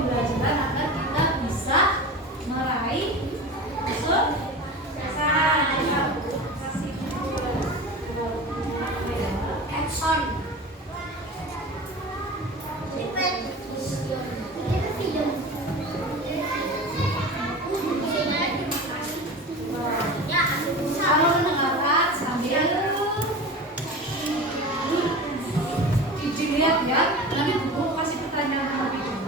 pembelajaran agar kita bisa meraih kesuksesan. Action. Kalau mendengarkan sambil dilihat ya, nanti buku kasih pertanyaan sama video.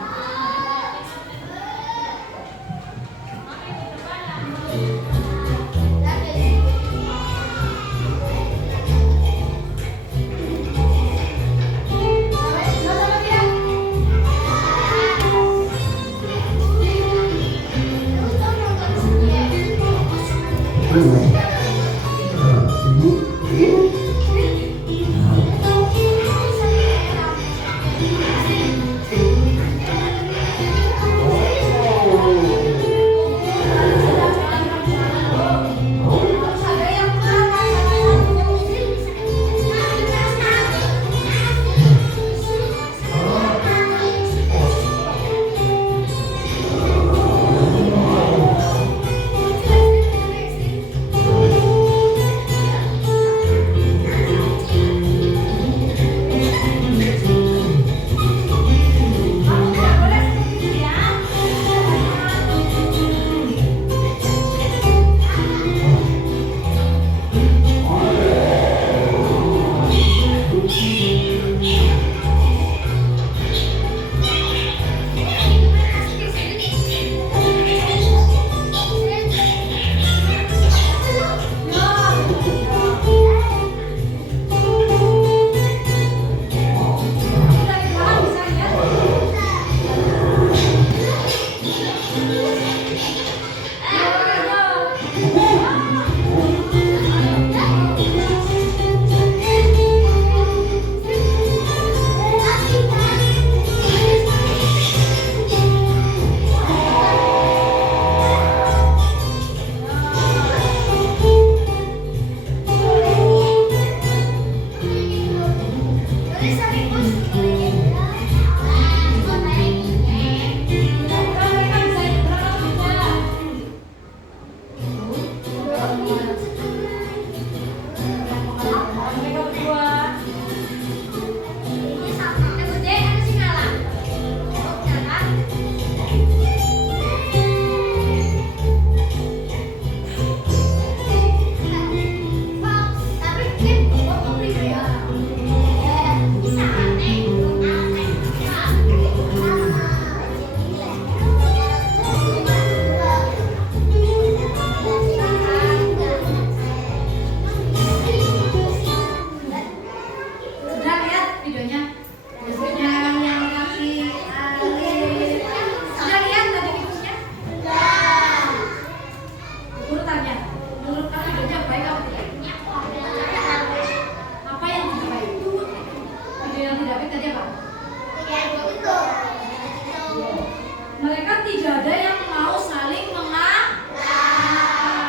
Mereka tidak ada yang mau saling mengalah.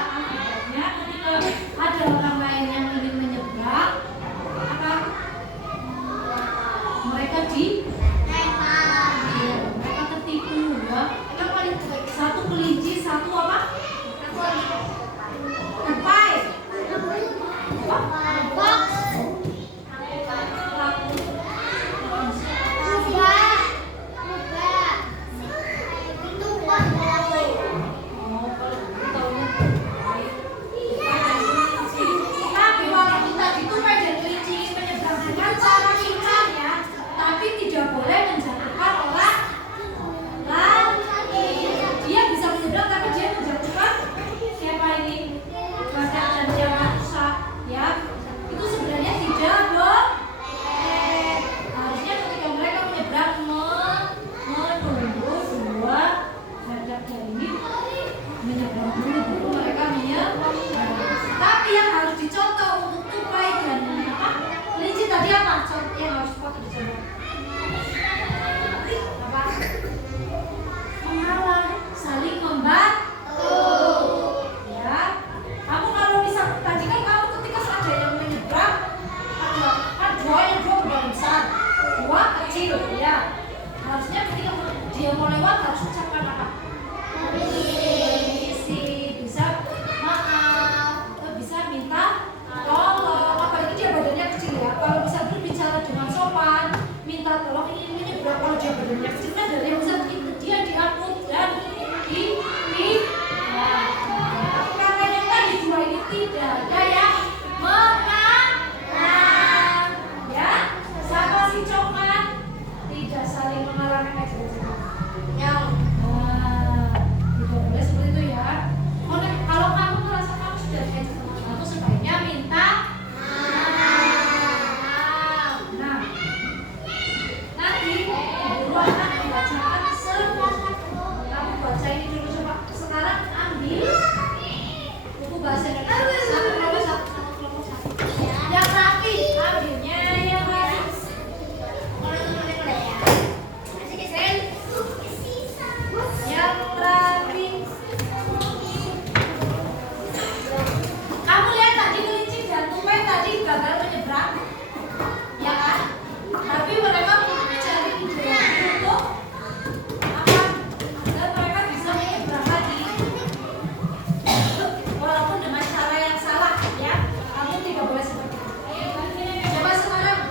Akibatnya ketika ada orang lain yang ingin menyeberang, apa? Mereka mereka tertipu ya. Yang paling satu kelinci, satu apa? Tupai. Apa? jawab harus ucapkan apa? Permisi, bisa maaf, atau bisa minta tolong. Apalagi dia badannya kecil ya. Kalau bisa berbicara dengan sopan, minta tolong ini berapa. Kalau dia badannya kecil kan dari yang bisa dia diangkut dan karena yang tadi dua ini tidak ada yang mengarang, ya. Siapa si coklat? Tidak saling mengarang aja. Yang tidak boleh seperti itu ya. Kalau kamu merasa kamu sudah kayak aku sebaiknya minta maaf. Nah, nanti dulu akan membacakan kamu baca ini dulu coba. Sekarang ambil buku bahasa Indonesia kelompok satu. Yang rapi, ambilnya yang rapi. Yang rapi. Kamu lihat tadi kelinci dan tupai tadi gagal menyeberang, ya kan? Tapi mereka mencari ide untuk apa? Agar mereka bisa menyeberang lagi, walaupun dengan cara yang salah, ya. Kamu tidak boleh seperti itu. Coba sekarang.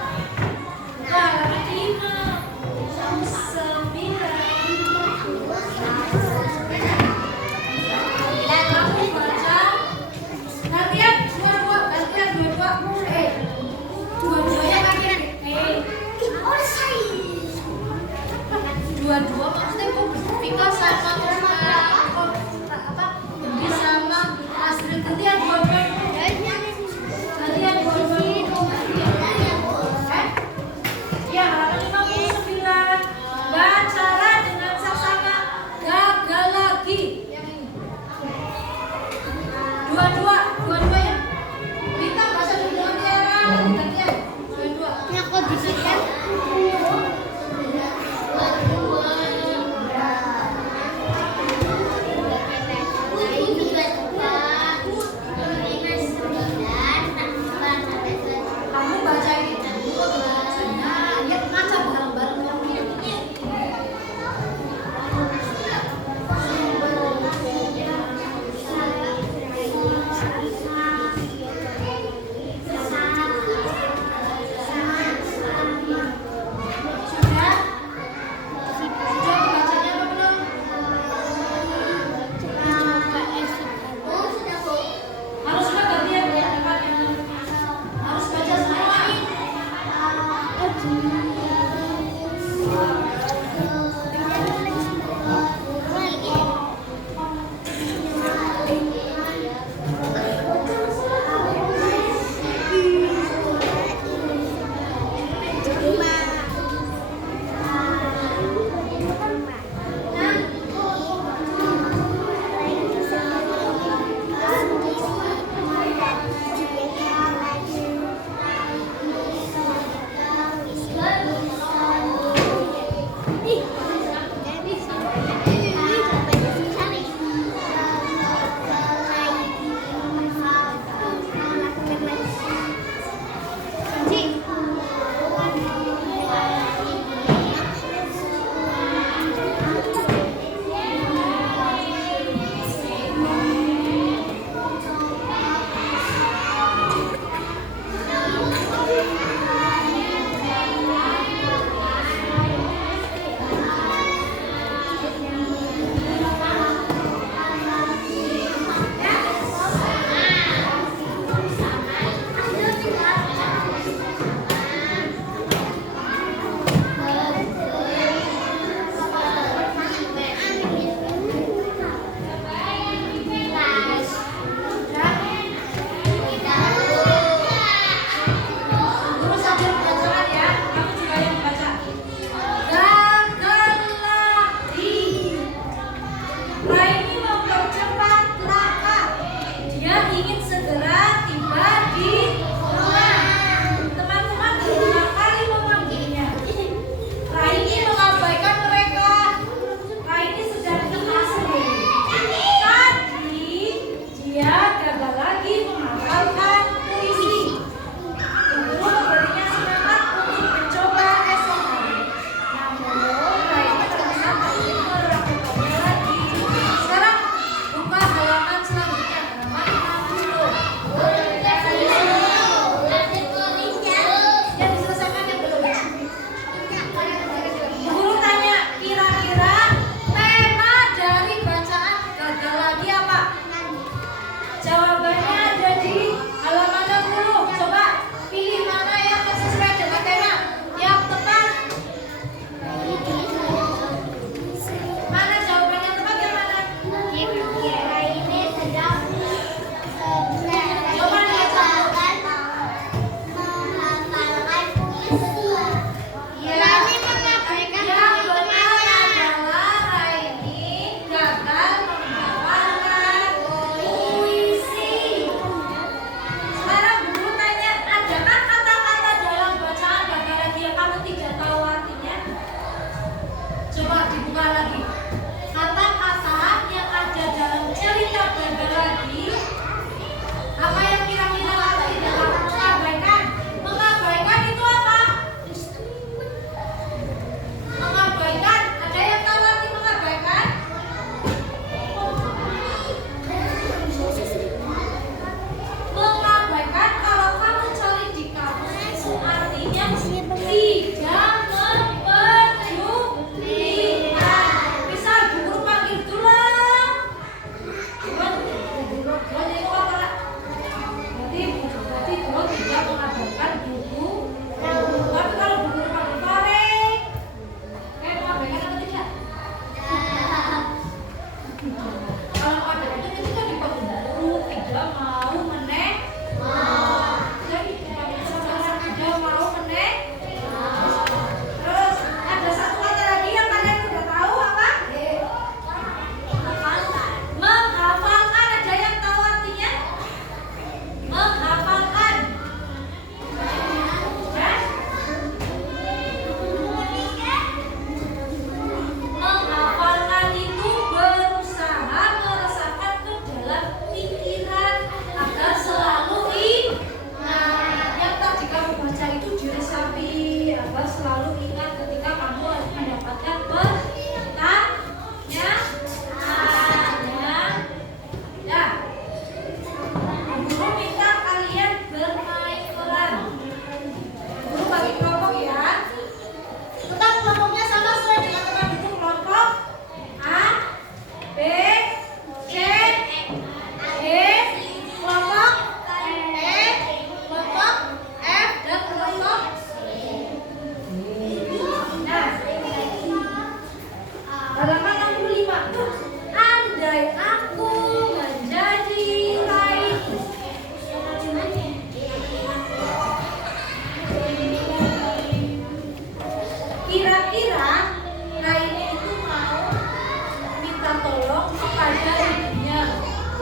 Nah, 5, 9. Kamu baca. Gantian dua-dua. Dua-duanya pakai dua-dua maksudnya Vika sama apa? Bendi sama Astrid. Gantian dua-dua. Ya, halaman 59. Bacara dengan saksama gagal lagi. Dua-dua ya. Kita baca dulu gantian. Dua-dua. Kamu baca ini dulu bahasanya. Ya, baca bareng-bareng kamu. Sudah? Sudah bacanya apa belum? Harus sudah gantian ya depannya. Harus baca semua ini.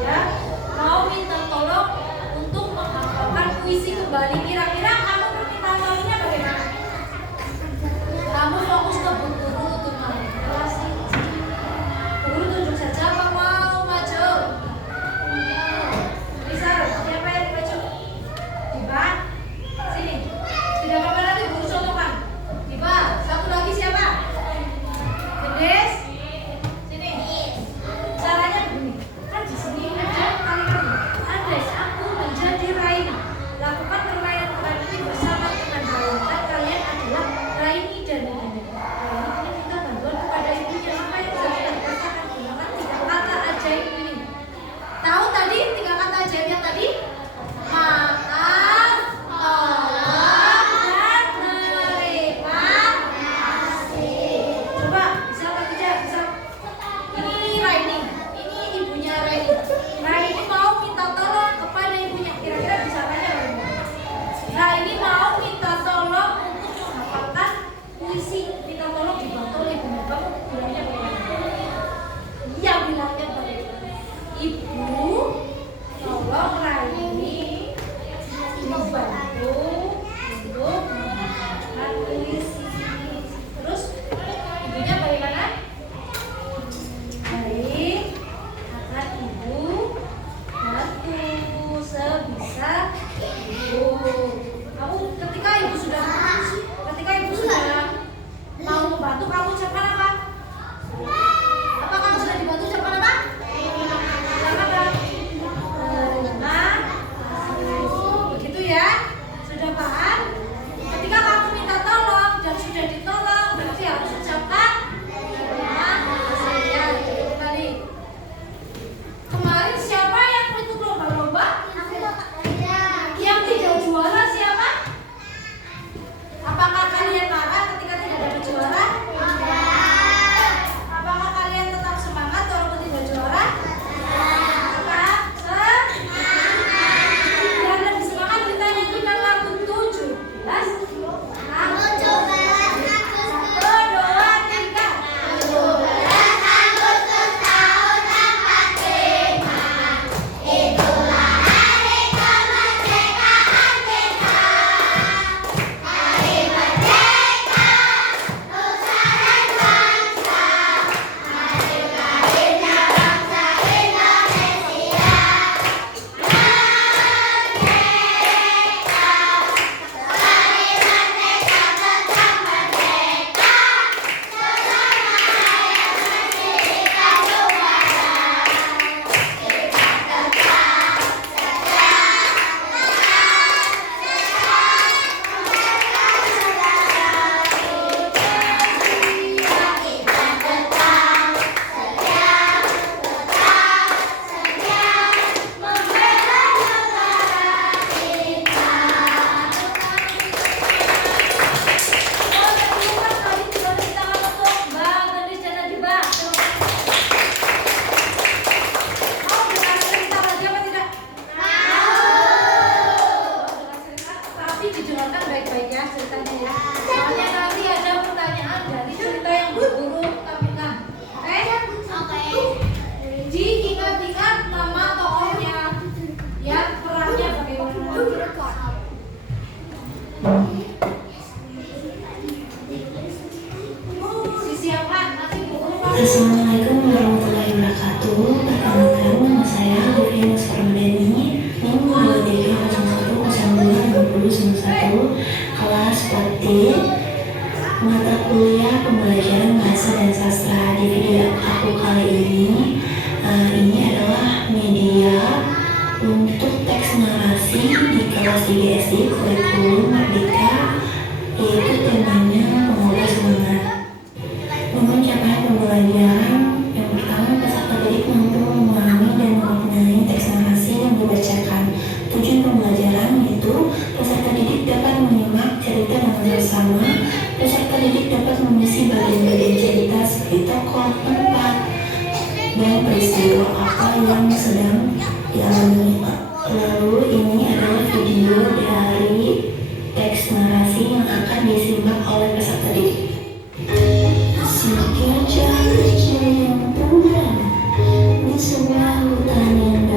ya, mau minta tolong untuk menghafalkan puisi kembali. Kira-kira kamu permintaan tolongnya bagaimana? Kamu fokus ke bu guru untuk mengevaluasi. Bu guru tunjuk saja apa mau maju? Bisa, siapa yang maju? Diba? Sini. Tidak apa-apa nanti guru contohkan. Diba, satu lagi siapa? Gendis? Sini. Caranya begini. Kan di sini ada kalimat. Andai aku menjadi Raini, lakukan permainan ini bersama dengan bayangkan kalian adalah Raini dan Raini. Raini ini minta bantuan kepada ibunya. Apa yang bisa kita katakan? Gunakan 3 kata ajaib ini. Tahu tadi 3 kata ajaib yang tadi? Maaf, tolong, dan terima kasih. Coba, bisa apa tidak? Bisa. Ini Raini, ini ibunya Raini. Raini mau minta tolong kepada ibunya. Kira-kira bisa apa ya Raini? Raini mau minta tolong untuk menghafalkan puisi. Minta tolong dibantu oleh ibunya. Kamu bilangnya bagaimana? Iya, bilangnya bagaimana? Ibu, tolong Raini dibantu untuk menghafalkan puisi. Terus ibunya bagaimana? Baik, akan ibu bantu sebisa ibu. Kamu ketika ibu sudah mau membantu, kamu ucapkan apa? Apa kamu sudah dibantu ucapkan apa? Ucapkan apa? Terima kasih. Begitu ya? Sudah paham? Ketika kamu minta tolong dan sudah ditolong, berarti harus ucapkan terima kasih ya. Kembali. Kemarin siapa yang ikut lomba-lomba? Yang tidak juara siapa? Apakah kalian marah ketika tidak dapat juara? Apakah kalian tetap semangat walaupun tidak juara? Tetap semangat. Dan lebih semangat kita nyanyikan lagu 17. Aku coba aku 1, 2, 3. 17 Agustus tahun 45. Itulah hari kemerdekaan kita. Hari merdeka, nusa dan bangsa. Hari lahirnya bangsa Indonesia. Tapi didengarkan baik-baik ya ceritanya ya. Soalnya nanti ada pertanyaan dari cerita yang berguru tampilkan. Oke? Diingat-ingat nama tokohnya, ya perannya bagaimana. Disiapkan nanti guru. Assalamualaikum warahmatullahi wabarakatuh. Perkenalkan, nama saya Lufianus Permadani, nomor 2301022091, kelas praktik, mata kuliah pembelajaran bahasa dan sastra. Di video aku kali ini adalah media untuk teks narasi di kelas 3 SD kurikulum Merdeka, yaitu temanya pemuda semangat. Dengan capaian pembelajaran yang pertama, peserta didik mampu memahami dan memaknai teks narasi yang dibacakan. Tujuan pembelajaran yaitu peserta didik dapat menyimak cerita dengan bersama. Peserta didik dapat mengisi bagian-bagian cerita seperti tokoh, tempat, dan peristiwa apa yang sedang dialami. Lalu ini adalah video dari teks narasi yang akan disimak oleh peserta didik. Sekian jauh yang terang di sebuah hutan yang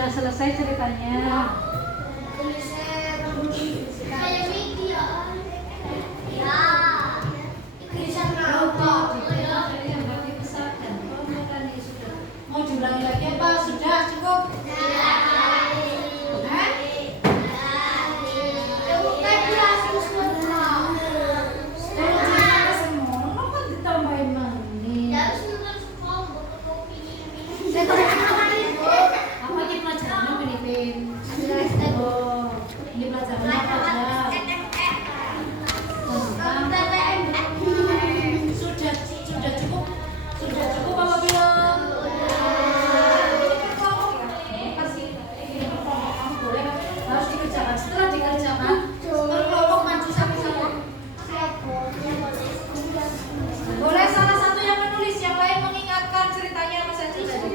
sudah selesai ceritanya. Mau diulangi lagi apa? Sudah cukup? Apa ini pelajarannya Filipin? Oh, ini pelajarannya apa aja? Sudah cukup? Sudah cukup apa belum? Harus dikerjakan. Setelah dikerjakan, berkelompok maju satu-satu. Boleh salah satu yang menulis, yang lain mengingatkan ceritanya apa saja tadi.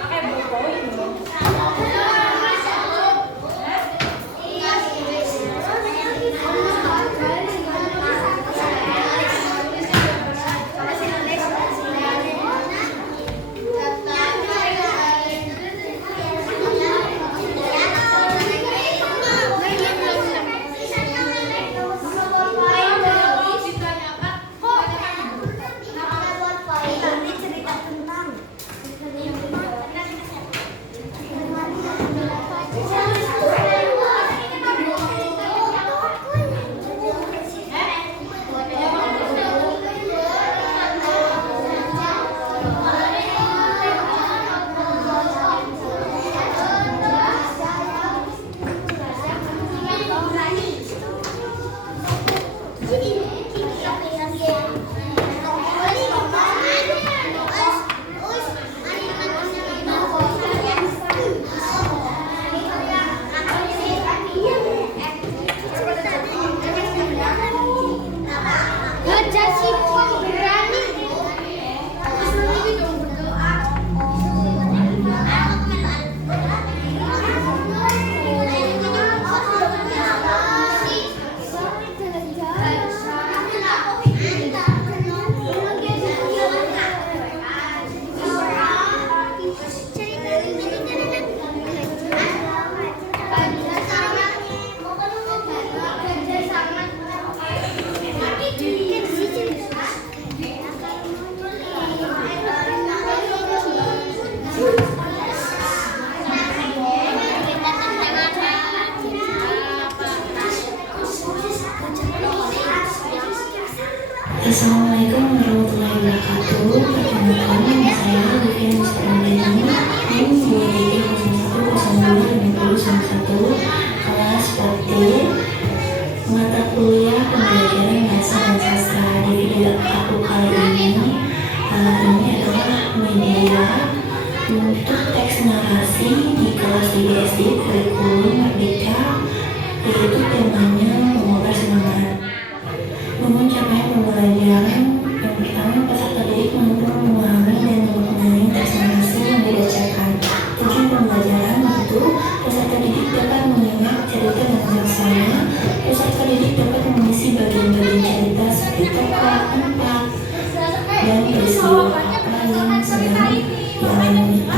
Pakai buku dong. Assalamualaikum warahmatullahi wabarakatuh. Perkenalkan, nama saya Vivian Mustafa, NIM 2301025091, kelas praktik mata kuliah pembelajaran bahasa dan sastra. Di video aku kali ini adalah media untuk teks narasi di kelas 3 SD kurikulum Merdeka, yaitu temanya mengobar semangat. Namun capaian pembelajaran yang pertama, peserta didik mampu memahami dan memaknai teks narasi yang dibacakan. Tujuan pembelajaran itu peserta didik dapat menyimak cerita dengan seksama. Peserta didik dapat mengisi bagian-bagian cerita seperti tokoh, tempat, dan peristiwa apa yang sedang dialami.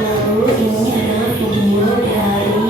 Lalu ini adalah video dari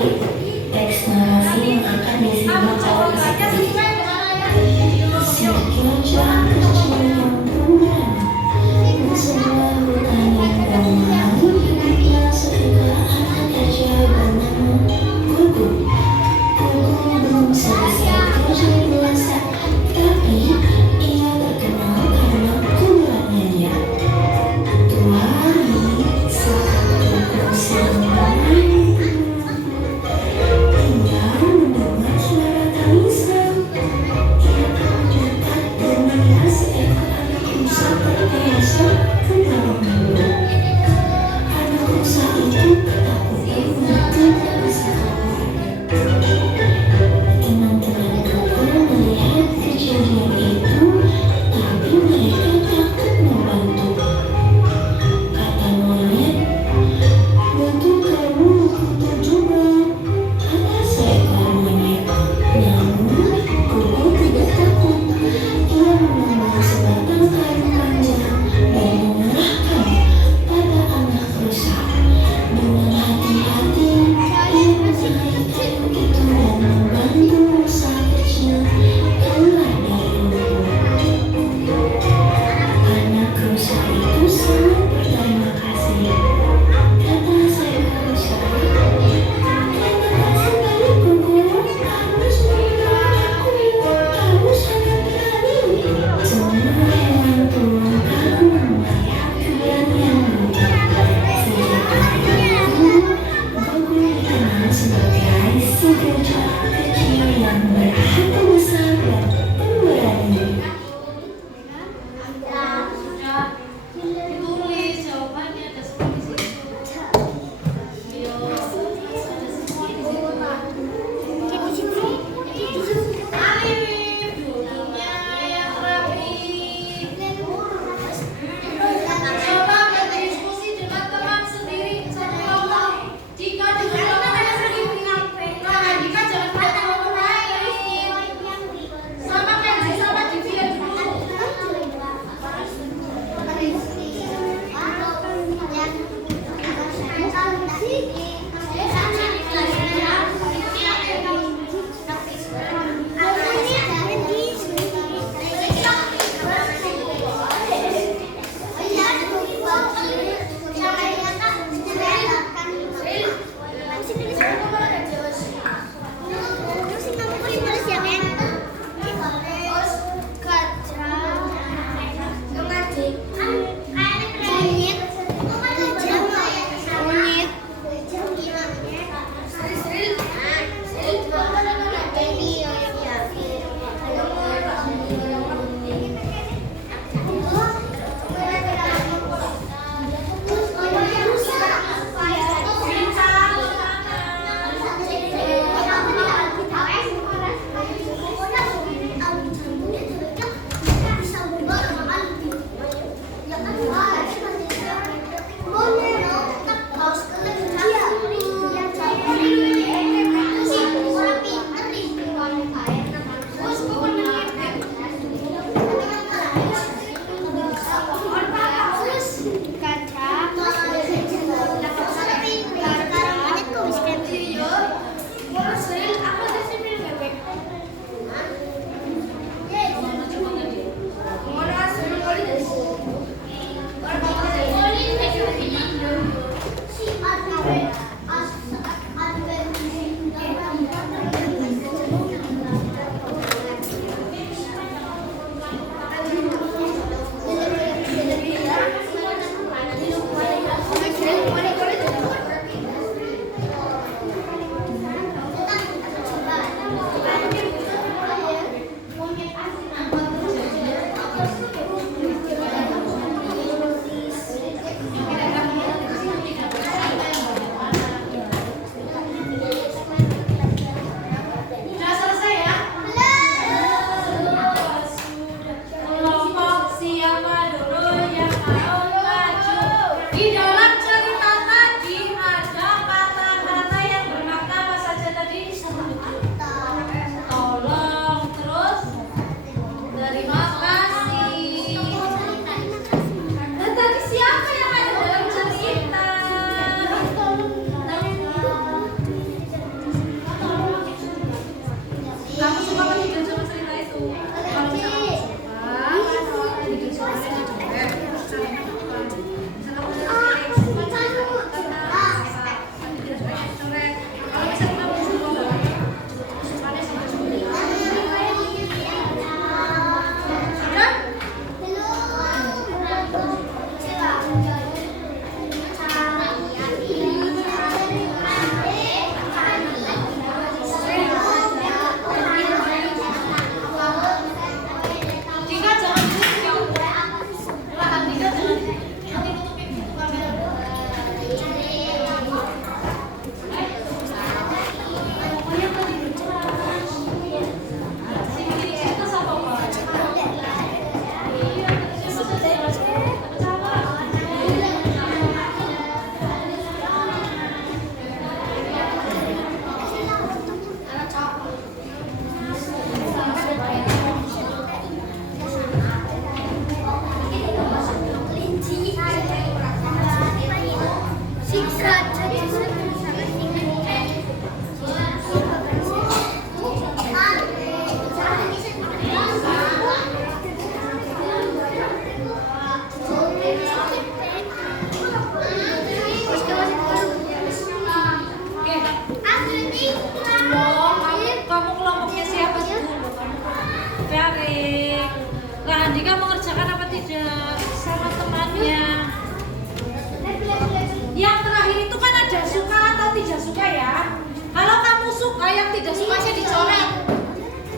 yang tidak sukanya dicoret.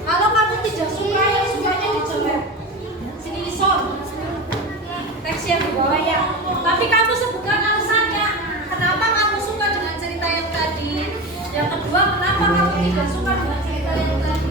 Kalau kamu tidak suka yang sukanya dicoret. Sini Son. Teks yang di bawah ya. Tapi kamu sebutkan alasannya. Kenapa kamu suka dengan cerita yang tadi? Yang kedua, kenapa kamu tidak suka dengan cerita yang tadi?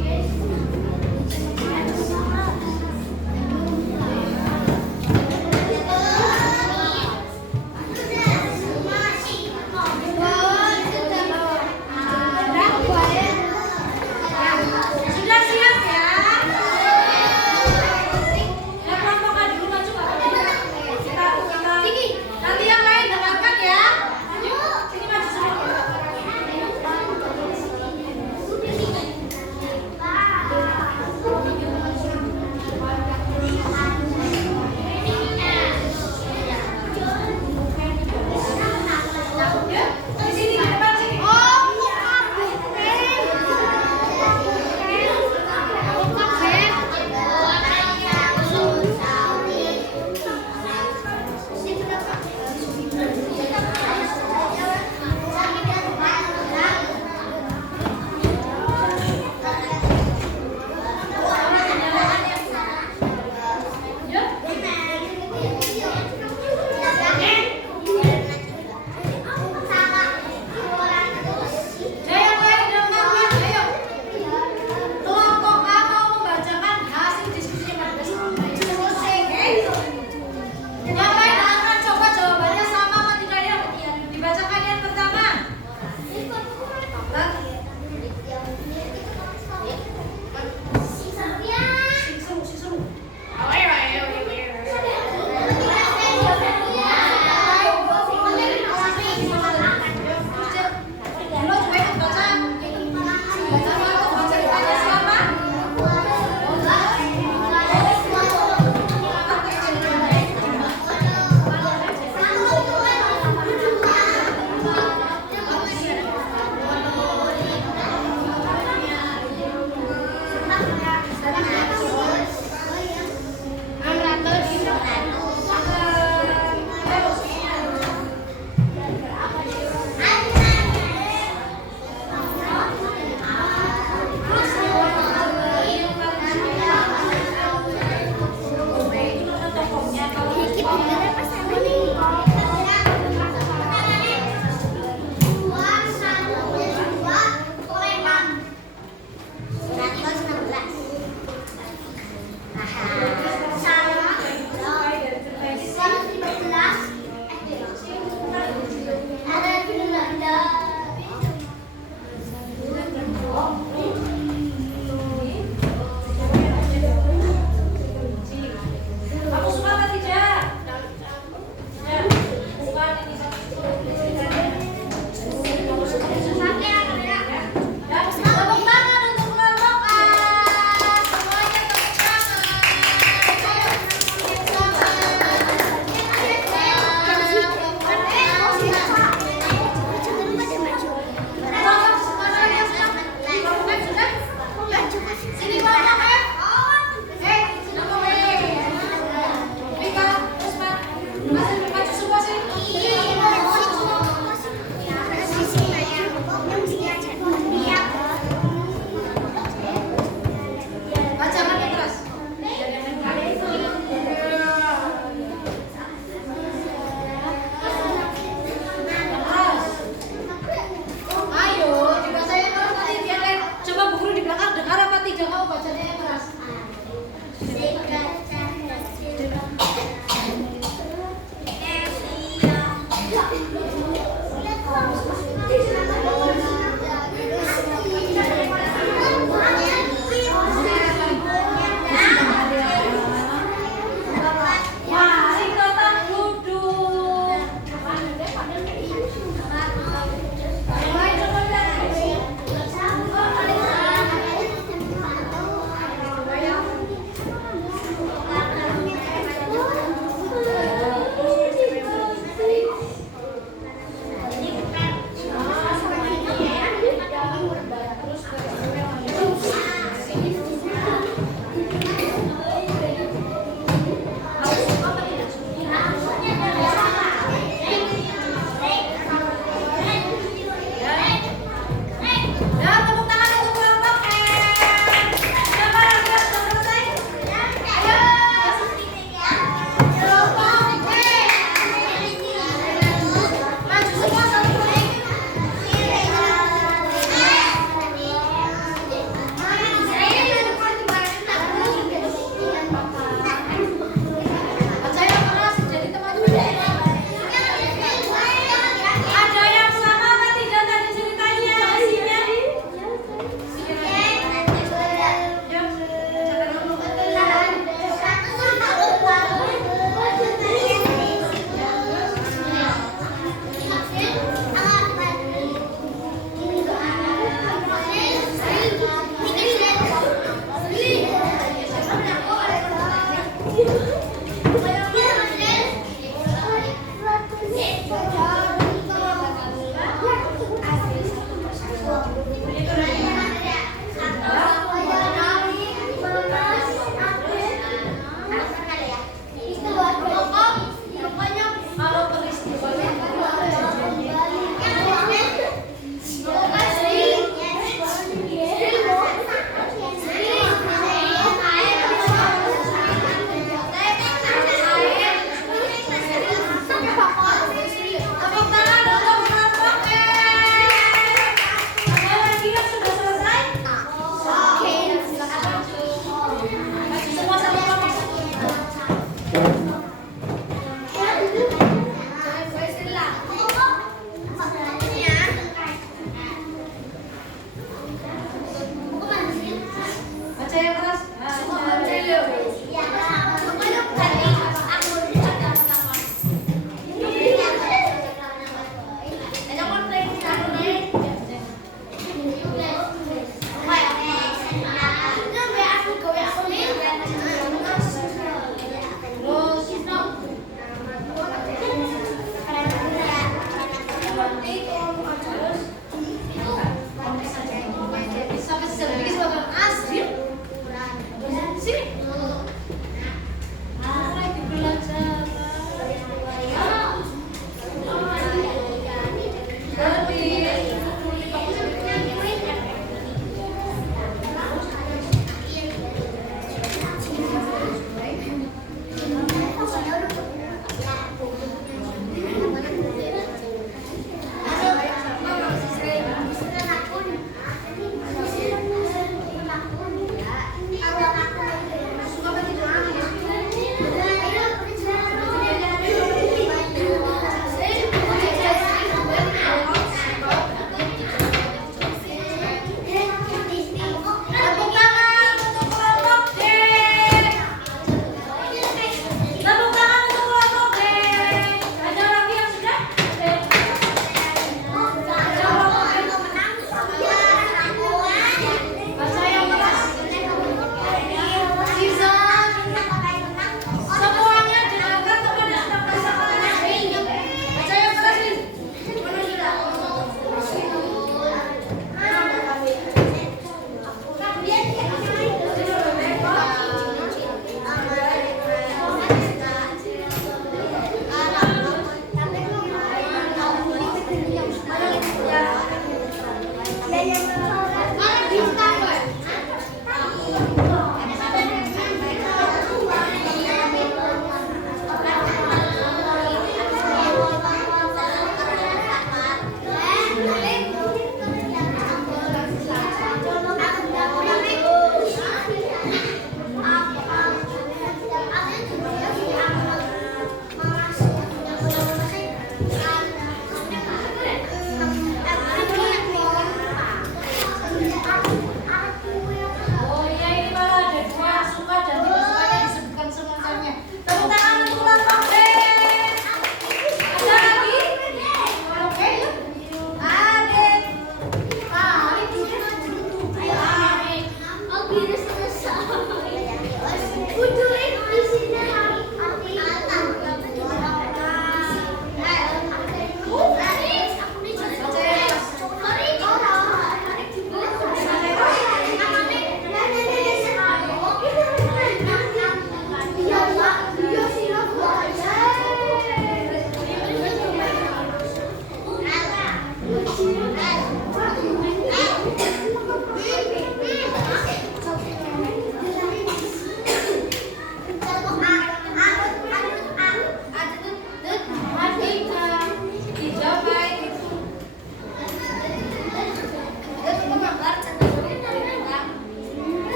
Baca yang keras.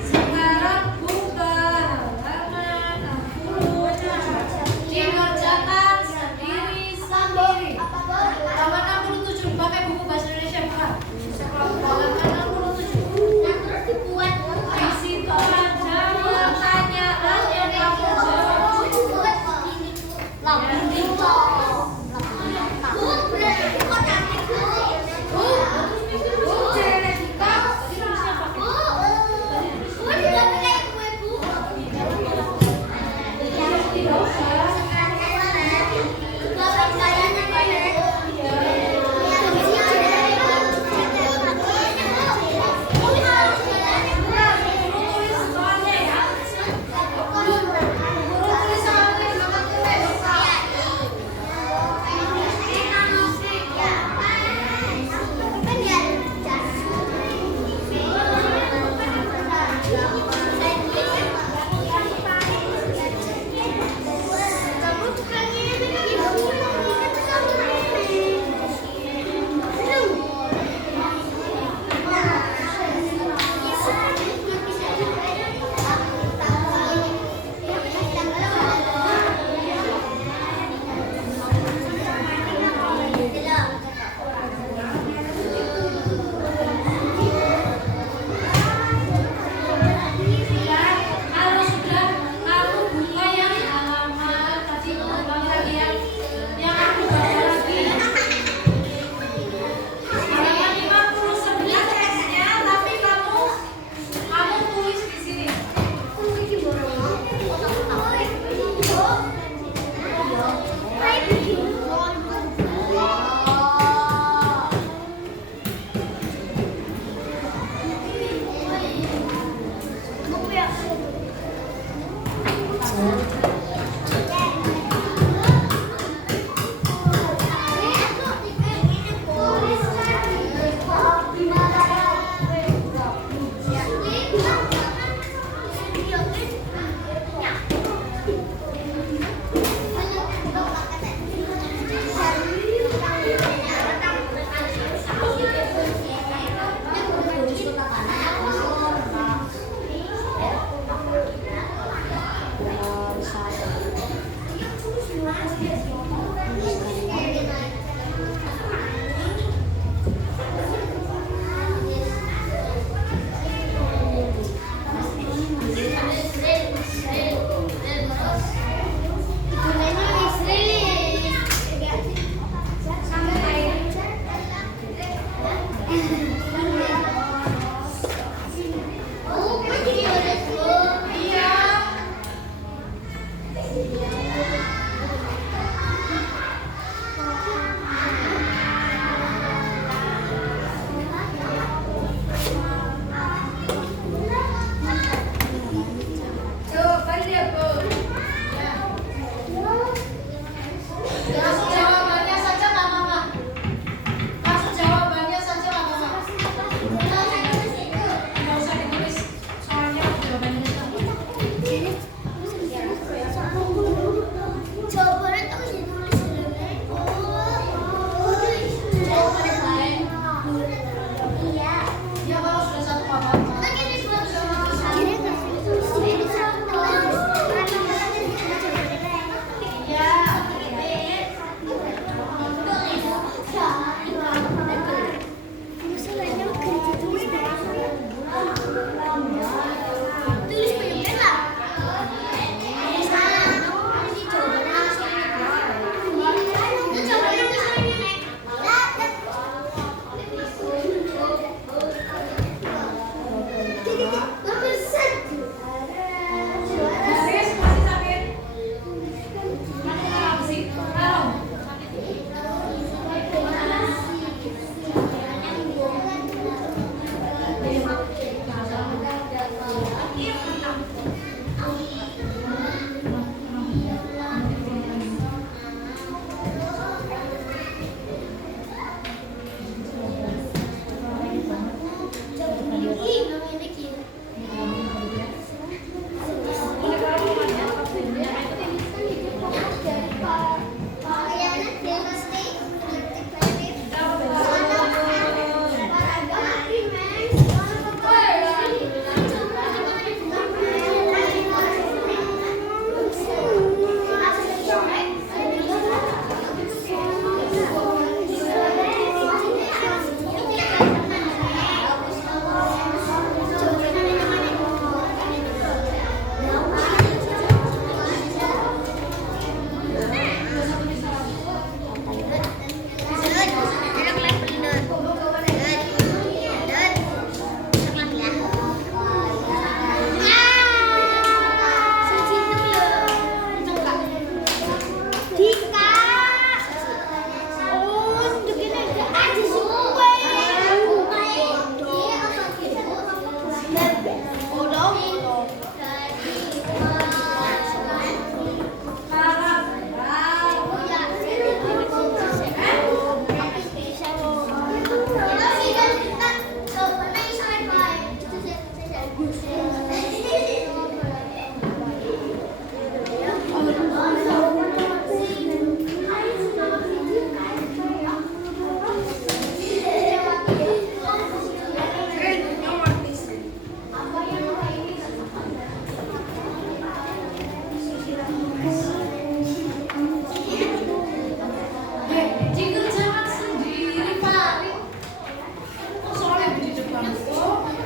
Sekarang buka halaman 67. Dikerjakan sendiri-sendiri. Halaman 67 pakai buku bahasa Indonesia bukan? Halaman 67. Di situ ada pertanyaan yang kamu jawab.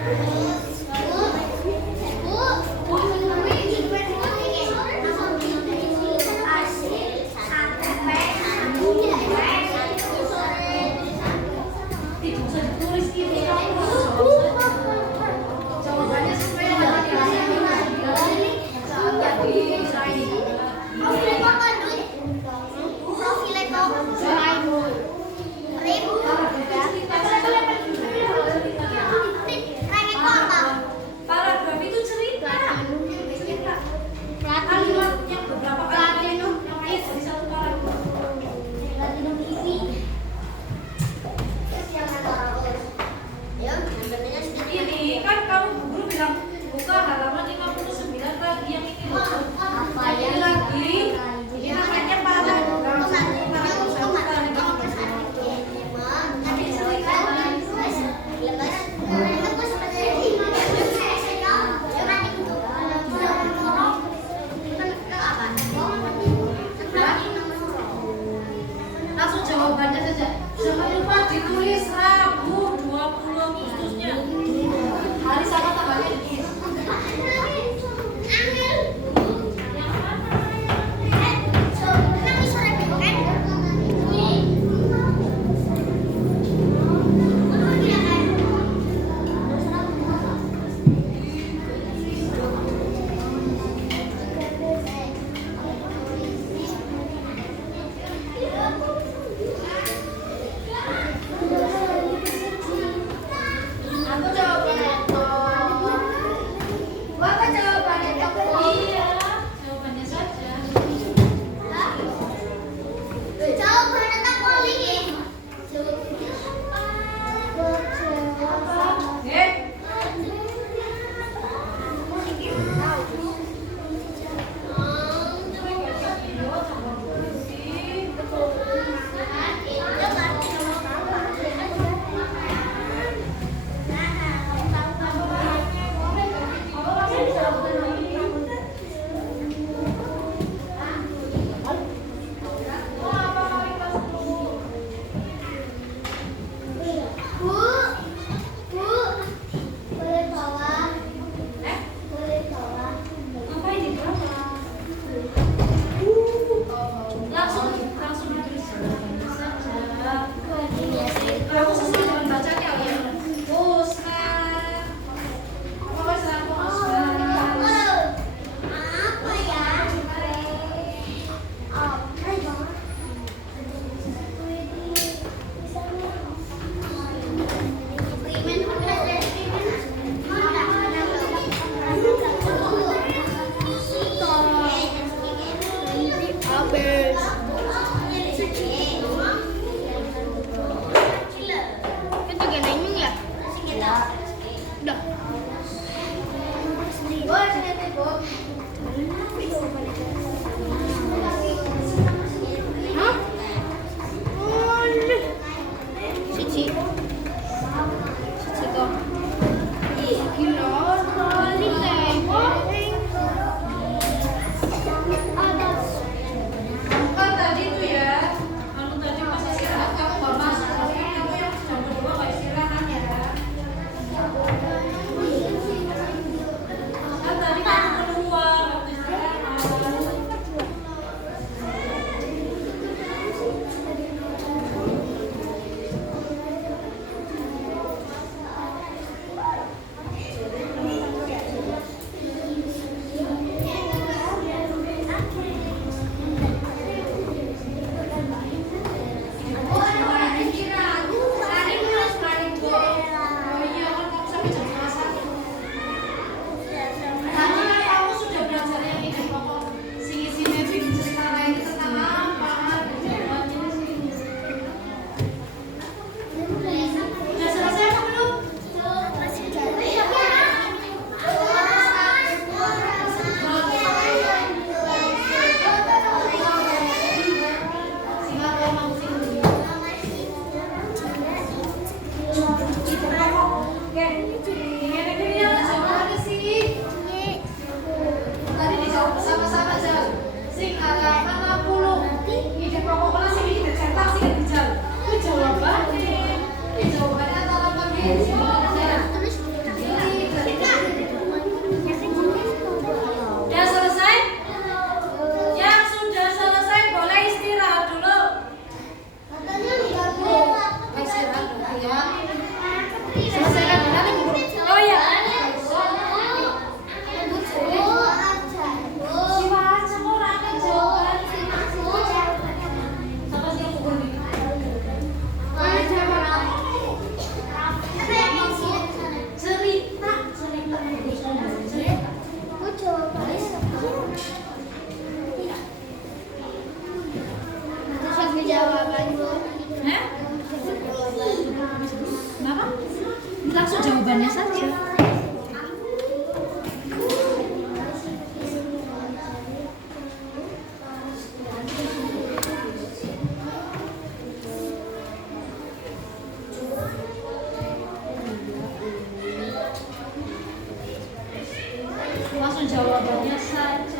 Tidak usah ditulis gitu. Jawabannya supaya Profilnya jawabannya saja.